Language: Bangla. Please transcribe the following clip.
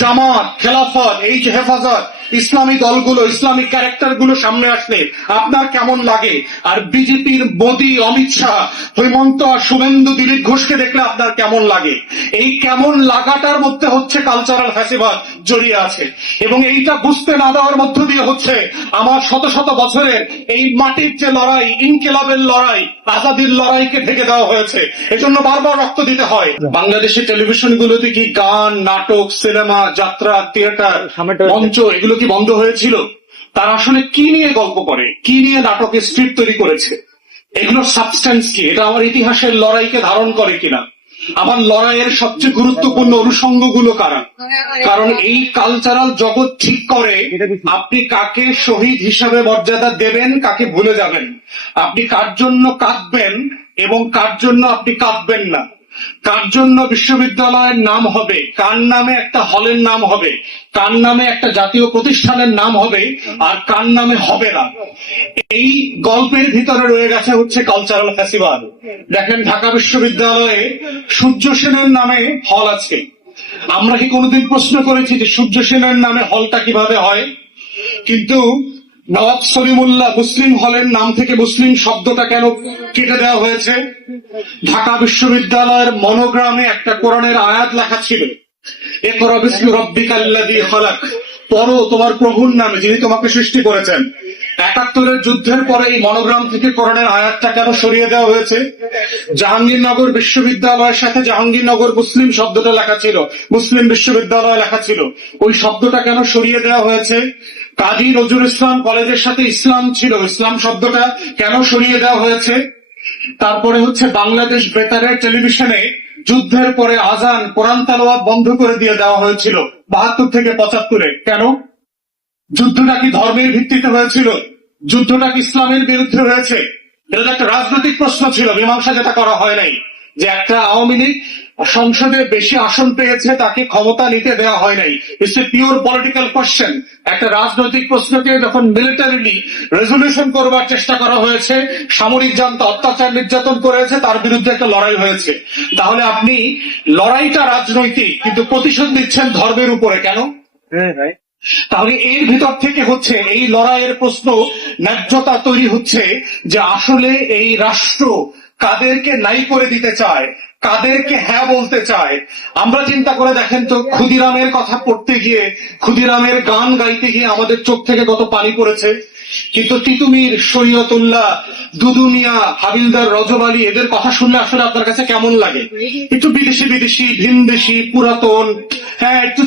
জামাত, খেলাফত, এই যে হেফাজত, ইসলামী দলগুলো, ইসলামিক ক্যারেক্টার গুলো সামনে আসলে আপনার কেমন লাগে? আর বিজেপির মোদী, অমিত শাহ, হেমন্ত আর শুভেন্দু, দিলীপ ঘোষকে দেখলে আপনার কেমন লাগে? এই কেমন লাগাটার মধ্যে হচ্ছে কালচারাল ফ্যাসিবাদ জড়িয়ে আছে, এবং এইটা বুঝতে না দেওয়ার মধ্য দিয়ে হচ্ছে আমার শত শত বছরের এই মাটির যে লড়াই, ইনকিলাবের লড়াই, আজাদির লড়াইকে ঢেকে দেওয়া হয়েছে। এজন্য বারবার রক্ত দিতে হয়। বাংলাদেশের টেলিভিশনগুলোতে কি গান, নাটক, সিনেমা, যাত্রা, থিয়েটার, মঞ্চ এগুলো কি বন্ধ হয়েছিল? তারা আসলে কি নিয়ে গল্প করে, কি নিয়ে নাটকের স্ক্রিপ্ট তৈরি করেছে, এগুলোর সাবস্টেন্স কি? এটা আমার ইতিহাসের লড়াইকে ধারণ করে কিনা? আমার লড়াইয়ের সবচেয়ে গুরুত্বপূর্ণ অনুষঙ্গগুলো কারা? কারণ এই কালচারাল জগৎ ঠিক করে আপনি কাকে শহীদ হিসাবে মর্যাদা দেবেন, কাকে ভুলে যাবেন, আপনি কার জন্য কাঁদবেন এবং কার জন্য আপনি কাঁদবেন না, কার জন্য বিশ্ববিদ্যালয়ের নাম হবে, কার নামে একটা হলের নাম হবে, কার নামে একটা জাতীয় প্রতিষ্ঠানের নাম হবে, আর কার নামে হবে না। এই গল্পের ভিতরে রয়ে গেছে হচ্ছে কালচারাল ফ্যাসিবাদ। দেখেন, ঢাকা বিশ্ববিদ্যালয়ে সূর্য সেনের নামে হল আছে। আমরা কি কোনোদিন প্রশ্ন করেছি যে সূর্য সেনের নামে হলটা কিভাবে হয়? কিন্তু নওয়াব সলিমুল্লাহ মুসলিম হলের নাম থেকে মুসলিম শব্দটা কেন কেটে দেওয়া হয়েছে? ঢাকা বিশ্ববিদ্যালয়ের মনোগ্রামে একটা কোরআনের আয়াত লেখা ছিল, ইকরা বিসমি রাব্বিকাল্লাযী খালাক, পড়ো তোমার প্রভুর নামে যিনি তোমাকে সৃষ্টি করেছেন। ৭১-এর যুদ্ধের পরে এই মনোগ্রাম থেকে কোরআনের আয়াতটা কেন সরিয়ে দেওয়া হয়েছে? জাহাঙ্গীরনগর বিশ্ববিদ্যালয়ের সাথে জাহাঙ্গীরনগর মুসলিম শব্দটা লেখা ছিল, মুসলিম বিশ্ববিদ্যালয় লেখা ছিল, ওই শব্দটা কেন সরিয়ে দেওয়া হয়েছে? কাজী নজরুল ইসলাম কলেজের সাথে ইসলাম ছিল, ইসলাম শব্দটা কেন সরিয়ে দেওয়া হয়েছে? তারপরে হচ্ছে বাংলাদেশ বেতারের টেলিভিশনে যুদ্ধের পরে আজান, কোরআন তেলাওয়াত বন্ধ করে দিয়ে দেওয়া হয়েছিল ৭২ থেকে ৭৫-এ। কেন? যুদ্ধটা কি ধর্মের ভিত্তিতে হয়েছিল? যুদ্ধটা কি ইসলামের বিরুদ্ধে হয়েছে? এটা একটা রাজনৈতিক প্রশ্ন ছিল, মীমাংসা যেটা করা হয় নাই, যে একটা আওয়ামী লীগ সংসদে বেশি আসন পেয়েছে, তাকে ক্ষমতা নিতে দেওয়া হয় নাই। It's a pure political question. একটা রাজনৈতিক প্রশ্নকে যখন মিলিটারিলি রেজলিউশন করবার চেষ্টা করা হয়েছে, সামরিক জান্তা অত্যাচার নির্যাতন করেছে, তার বিরুদ্ধে একটা লড়াই হয়েছে। তাহলে আপনি লড়াইটা রাজনৈতিক, কিন্তু প্রতিশোধ দিচ্ছেন ধর্মের উপরে কেন? তাহলে এর ভিতর থেকে হচ্ছে এই লড়াইয়ের প্রশ্ন, ন্যায্যতা তৈরি হচ্ছে যে আসলে এই রাষ্ট্র কাদেরকে নাই করে দিতে চায়, কাদেরকে হ্যাঁ বলতে চায়। আমরা চিন্তা করে দেখেন তো, ক্ষুদিরামের কথা পড়তে গিয়ে, ক্ষুদিরামের গান গাইতে গিয়ে আমাদের চোখ থেকে কত পানি পড়েছে। কিন্তু তিতুমির, শরীয়তুল্লাহ, দুদুমিয়া, হাবিলদার, রজব আলী, এদের কথা শুনলে আসলে আপনার কাছে কেমন লাগে? একটু বিদেশি বিদেশি, ভিনদেশি, পুরাতন, হ্যাঁ একটু